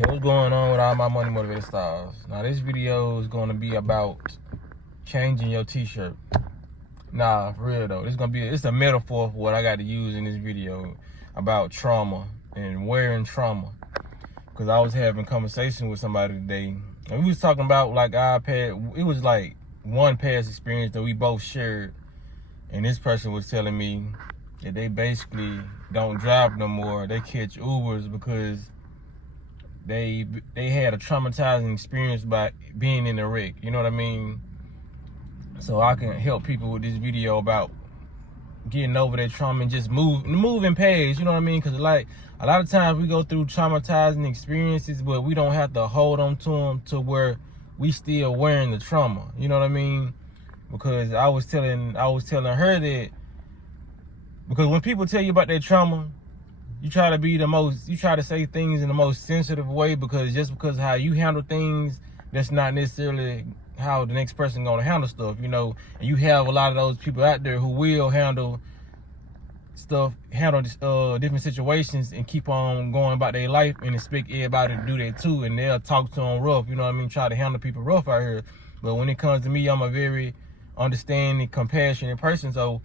Okay, what's going on with all my money motivated styles? Now this video is going to be about changing your t-shirt. Nah, for real though, it's a metaphor for what I got to use in this video about trauma and wearing trauma. Because I was having a conversation with somebody today, and we was talking about like it was like one past experience that we both shared, and this person was telling me that they basically don't drive no more. They catch Ubers because they had a traumatizing experience by being in a wreck. You know what I mean? So I can help people with this video about getting over that trauma and just moving past. You know what I mean? Because like a lot of times we go through traumatizing experiences, but we don't have to hold on to them to where we still wearing the trauma. You know what I mean? Because I was telling her that, because when people tell you about their trauma, you try to say things in the most sensitive way, because just because of how you handle things, that's not necessarily how the next person gonna handle stuff, you know. And you have a lot of those people out there who will handle different situations and keep on going about their life and expect everybody to do that too, and they'll talk to them rough, you know what I mean, try to handle people rough out here. But when it comes to me, I'm a very understanding, compassionate person. So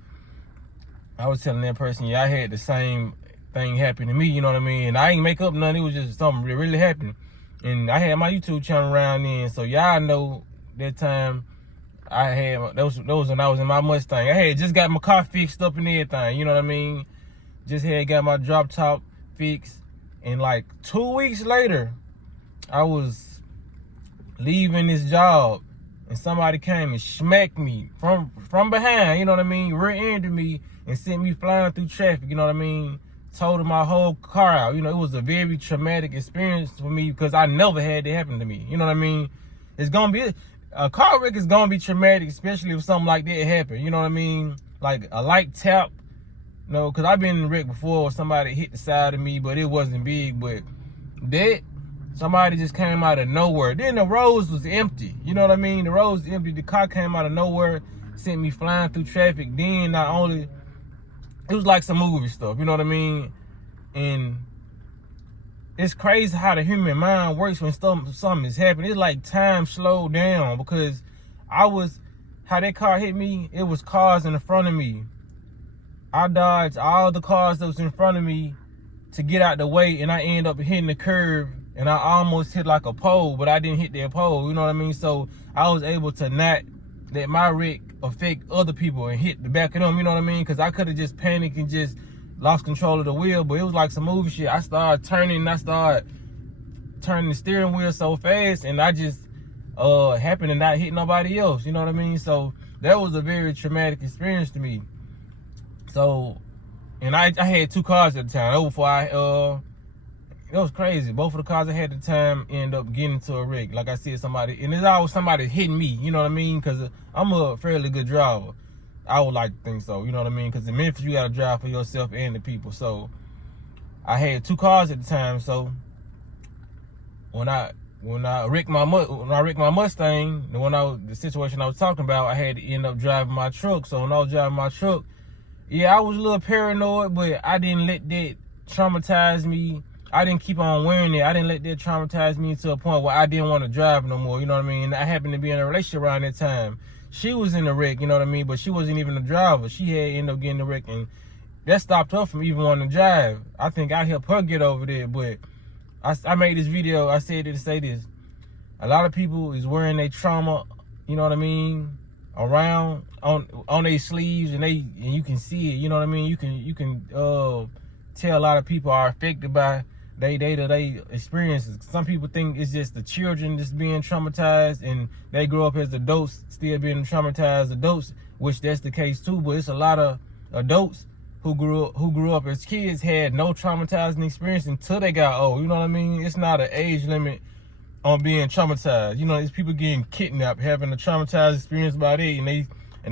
I was telling that person, yeah, I had the same thing happen to me, you know what I mean? And I ain't make up nothing, it was just something that really happened. And I had my YouTube channel around then, so y'all know that time I had, that was when I was in my Mustang. I had just got my car fixed up and everything, you know what I mean? Just had got my drop top fixed, and like 2 weeks later, I was leaving this job, and somebody came and smacked me from behind, you know what I mean? Rear-ended me and sent me flying through traffic, you know what I mean? Totaled my whole car out. You know, it was a very traumatic experience for me because I never had that happen to me. You know what I mean? It's gonna be a car wreck is gonna be traumatic, especially if something like that happened. You know what I mean? Like a light tap. You know, because I've been in a wreck before where somebody hit the side of me, but it wasn't big. But that, somebody just came out of nowhere. Then the roads was empty. You know what I mean? The roads was empty. The car came out of nowhere, sent me flying through traffic. Then not only, it was like some movie stuff, you know what I mean? And it's crazy how the human mind works when something is happening. It's like time slowed down, because how that car hit me, it was cars in the front of me. I dodged all the cars that was in front of me to get out the way, and I ended up hitting the curb, and I almost hit like a pole, but I didn't hit that pole, you know what I mean? So I was able to not let my wreck affect other people and hit the back of them, you know what I mean? Because I could have just panicked and just lost control of the wheel, but it was like some movie shit. I started turning the steering wheel so fast, and I just happened to not hit nobody else, you know what I mean? So that was a very traumatic experience to me. So, and I had 2 cars at the time. That was before it was crazy. Both of the cars I had at the time ended up getting into a wreck. Like I said, and it's always somebody hitting me, you know what I mean? Because I'm a fairly good driver. I would like to think so, you know what I mean? Because in Memphis, you got to drive for yourself and the people. So I had 2 cars at the time. So when I wrecked my Mustang, the situation I was talking about, I had to end up driving my truck. So when I was driving my truck, yeah, I was a little paranoid, but I didn't let that traumatize me. I didn't keep on wearing it. I didn't let that traumatize me to a point where I didn't want to drive no more, you know what I mean? I happened to be in a relationship around that time. She was in the wreck, you know what I mean? But she wasn't even a driver. She had ended up getting the wreck, and that stopped her from even wanting to drive. I think I helped her get over there, but I made this video. I said it to say this. A lot of people is wearing their trauma, you know what I mean, around on their sleeves, and you can see it, you know what I mean? You can tell a lot of people are affected by they day-to-day experiences. Some people think it's just the children just being traumatized, and they grow up as adults still being traumatized adults, which that's the case too. But it's a lot of adults who grew up as kids, had no traumatizing experience until they got old. You know what I mean? It's not an age limit on being traumatized. You know, it's people getting kidnapped, having a traumatized experience by it, and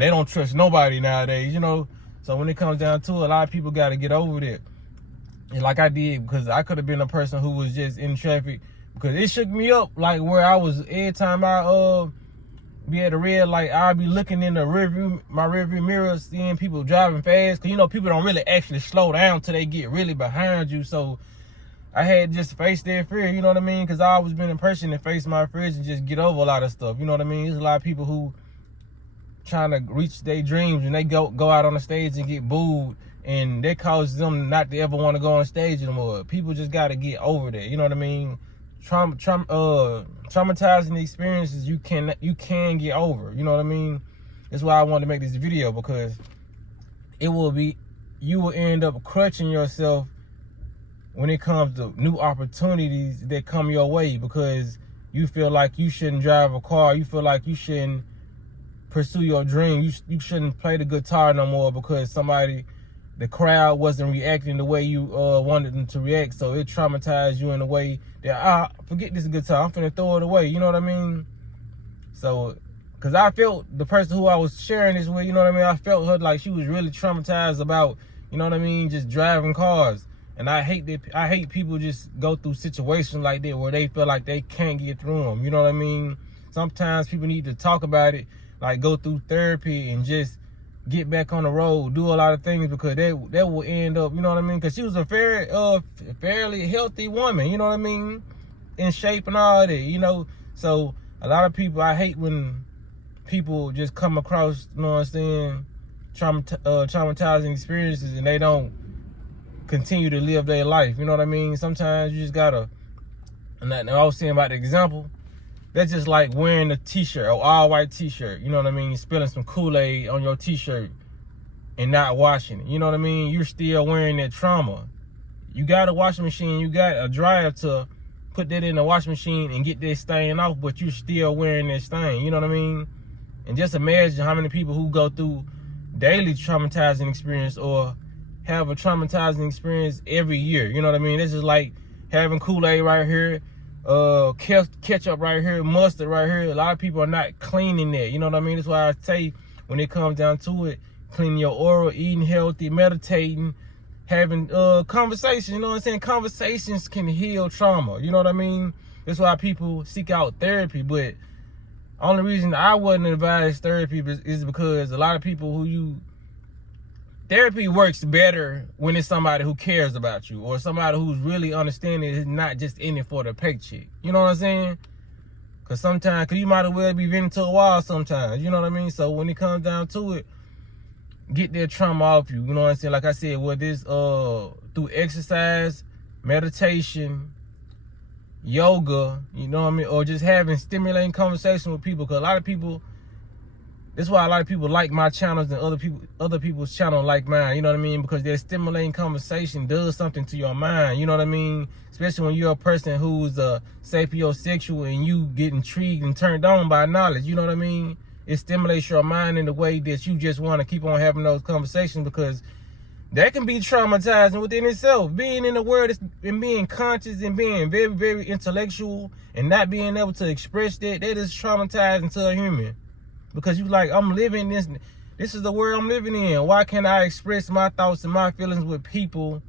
they don't trust nobody nowadays, you know. So when it comes down to it, a lot of people got to get over that. And like I did, because I could have been a person who was just in traffic, because it shook me up, like where I was, every time I be at a red light, I'll be looking in my rearview mirror, seeing people driving fast, because you know people don't really actually slow down till they get really behind you. So I had to just face their fear, you know what I mean? Because I always been a person that face my fears and just get over a lot of stuff, you know what I mean? There's a lot of people who trying to reach their dreams and they go out on the stage and get booed, and that causes them not to ever want to go on stage anymore. People just got to get over that, you know what I mean? Traumatizing experiences you can get over, you know what I mean? That's why I wanted to make this video, because you will end up crutching yourself when it comes to new opportunities that come your way, because you feel like you shouldn't drive a car, you feel like you shouldn't pursue your dream, you shouldn't play the guitar no more because the crowd wasn't reacting the way you wanted them to react, so it traumatized you in a way that, forget this guitar, I'm finna throw it away, you know what I mean? So, because I felt the person who I was sharing this with, you know what I mean, I felt her like she was really traumatized about, you know what I mean, just driving cars. And I hate people just go through situations like that where they feel like they can't get through them, you know what I mean? Sometimes people need to talk about it, like go through therapy and just get back on the road, do a lot of things, because that will end up, you know what I mean? Because she was a fairly healthy woman, you know what I mean? In shape and all that, you know? So a lot of people, I hate when people just come across, you know what I'm saying, traumatizing experiences and they don't continue to live their life, you know what I mean? Sometimes you just gotta, and I was saying about the example, that's just like wearing a t-shirt, an all-white t-shirt, you know what I mean? Spilling some Kool-Aid on your t-shirt and not washing it, you know what I mean? You're still wearing that trauma. You got a washing machine, you got a dryer to put that in the washing machine and get that stain off, but you're still wearing that stain, you know what I mean? And just imagine how many people who go through daily traumatizing experience or have a traumatizing experience every year, you know what I mean? This is like having Kool-Aid right here, ketchup right here, mustard right here. A lot of people are not cleaning that, you know what I mean? That's why I say, when it comes down to it, cleaning your oral, eating healthy, meditating, having conversations, you know what I'm saying? Conversations can heal trauma, you know what I mean? That's why people seek out therapy, but only reason I wouldn't advise therapy is because a lot of people therapy works better when it's somebody who cares about you, or somebody who's really understanding, is not just in it for the paycheck. You know what I'm saying? Because sometimes, you might as well be venting to a wall sometimes, you know what I mean? So when it comes down to it, get that trauma off you, you know what I'm saying? Like I said, whether it's through exercise, meditation, yoga, you know what I mean? Or just having stimulating conversation with people, because a lot of people, that's why a lot of people like my channels and other people's channel like mine, you know what I mean? Because their stimulating conversation does something to your mind, you know what I mean? Especially when you're a person who's sapiosexual and you get intrigued and turned on by knowledge, you know what I mean? It stimulates your mind in the way that you just want to keep on having those conversations, because that can be traumatizing within itself. Being in the world and being conscious and being very, very intellectual and not being able to express that is traumatizing to a human. Because you like, I'm living this is the world I'm living in. Why can't I express my thoughts and my feelings with people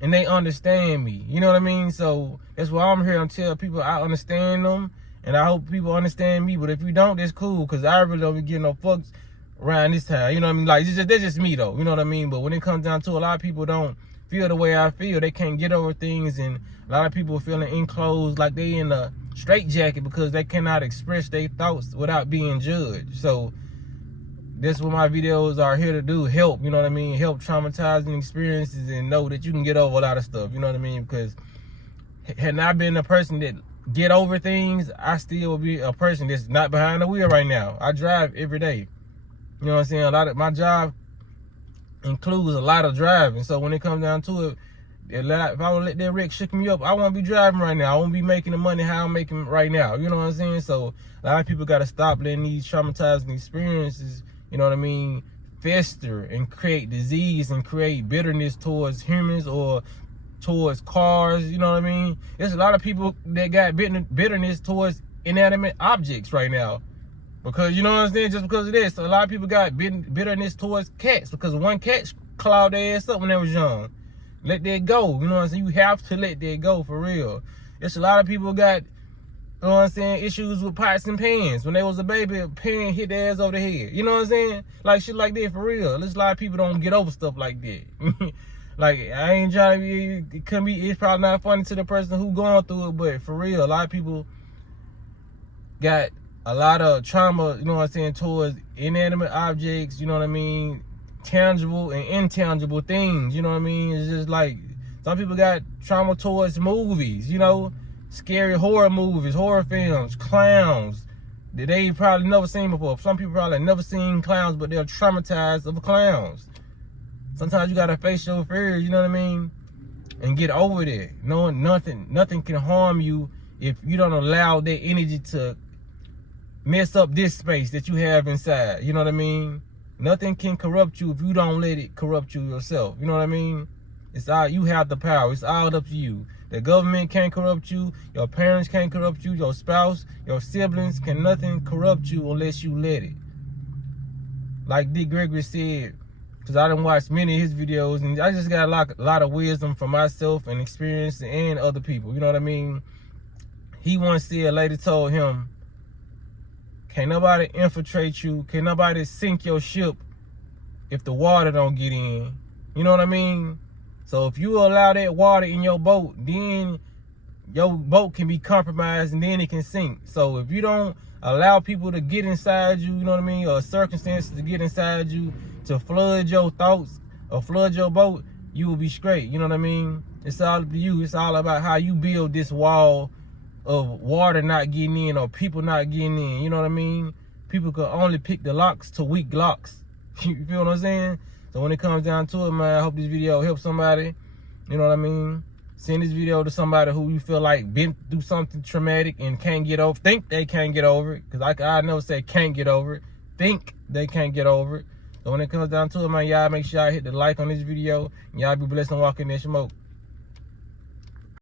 and they understand me? You know what I mean? So that's why I'm here to tell people I understand them, and I hope people understand me. But if you don't, that's cool, because I really don't be getting no fucks around this time. You know what I mean? Like, that's just me though. You know what I mean? But when it comes down to, a lot of people don't feel the way I feel. They can't get over things, and a lot of people feeling enclosed, like they in a straitjacket, because they cannot express their thoughts without being judged. So that's what my videos are here to do, help, you know what I mean? Help traumatizing experiences and know that you can get over a lot of stuff, you know what I mean? Because had I been a person that get over things, I still would be a person that's not behind the wheel right now. I drive every day. You know what I'm saying? A lot of my job includes a lot of driving. So when it comes down to it, if I would let that wreck shook me up, I won't be driving right now. I won't be making the money how I'm making right now. You know what I'm saying? So a lot of people got to stop letting these traumatizing experiences, you know what I mean, fester and create disease and create bitterness towards humans or towards cars. You know what I mean? There's a lot of people that got bitterness towards inanimate objects right now. Because, you know what I'm saying, just because of this. A lot of people got bitterness towards cats, because one cat clawed their ass up when they was young. Let that go, you know what I'm saying? You have to let that go, for real. There's a lot of people got, you know what I'm saying, issues with pots and pans. When they was a baby, a pan hit their ass over the head. You know what I'm saying? Like shit like that, for real. There's a lot of people don't get over stuff like that. Like, I ain't trying to be, it could be, it's probably not funny to the person who going through it, but for real, a lot of people got a lot of trauma, you know what I'm saying, towards inanimate objects, you know what I mean, tangible and intangible things, you know what I mean. It's just like, some people got trauma towards movies, you know, scary horror movies, horror films, clowns that they probably never seen before. Some people probably never seen clowns, but they're traumatized of clowns. Sometimes you gotta face your fears, you know what I mean, and get over that. Knowing nothing can harm you if you don't allow that energy to mess up this space that you have inside. You know what I mean? Nothing can corrupt you if you don't let it corrupt you yourself. You know what I mean? It's all, you have the power. It's all up to you. The government can't corrupt you. Your parents can't corrupt you. Your spouse, your siblings can nothing corrupt you unless you let it. Like Dick Gregory said, because I done watched many of his videos, and I just got a lot of wisdom from myself and experience and other people. You know what I mean? He once said, a lady told him, can't nobody infiltrate you, can't nobody sink your ship if the water don't get in. You know what I mean? So if you allow that water in your boat, then your boat can be compromised and then it can sink. So if you don't allow people to get inside you, you know what I mean, or circumstances to get inside you to flood your thoughts or flood your boat, you will be straight. You know what I mean? It's all up to you. It's all about how you build this wall of water not getting in or people not getting in. You know what I mean? People could only pick the locks to weak locks. You feel what I'm saying? So when it comes down to it, man, I hope this video helps somebody. You know what I mean? Send this video to somebody who you feel like been through something traumatic and can't get over, think they can't get over it. Because I never say can't get over it. Think they can't get over it. So when it comes down to it, man, y'all make sure y'all hit the like on this video. And y'all be blessed and walk in that smoke.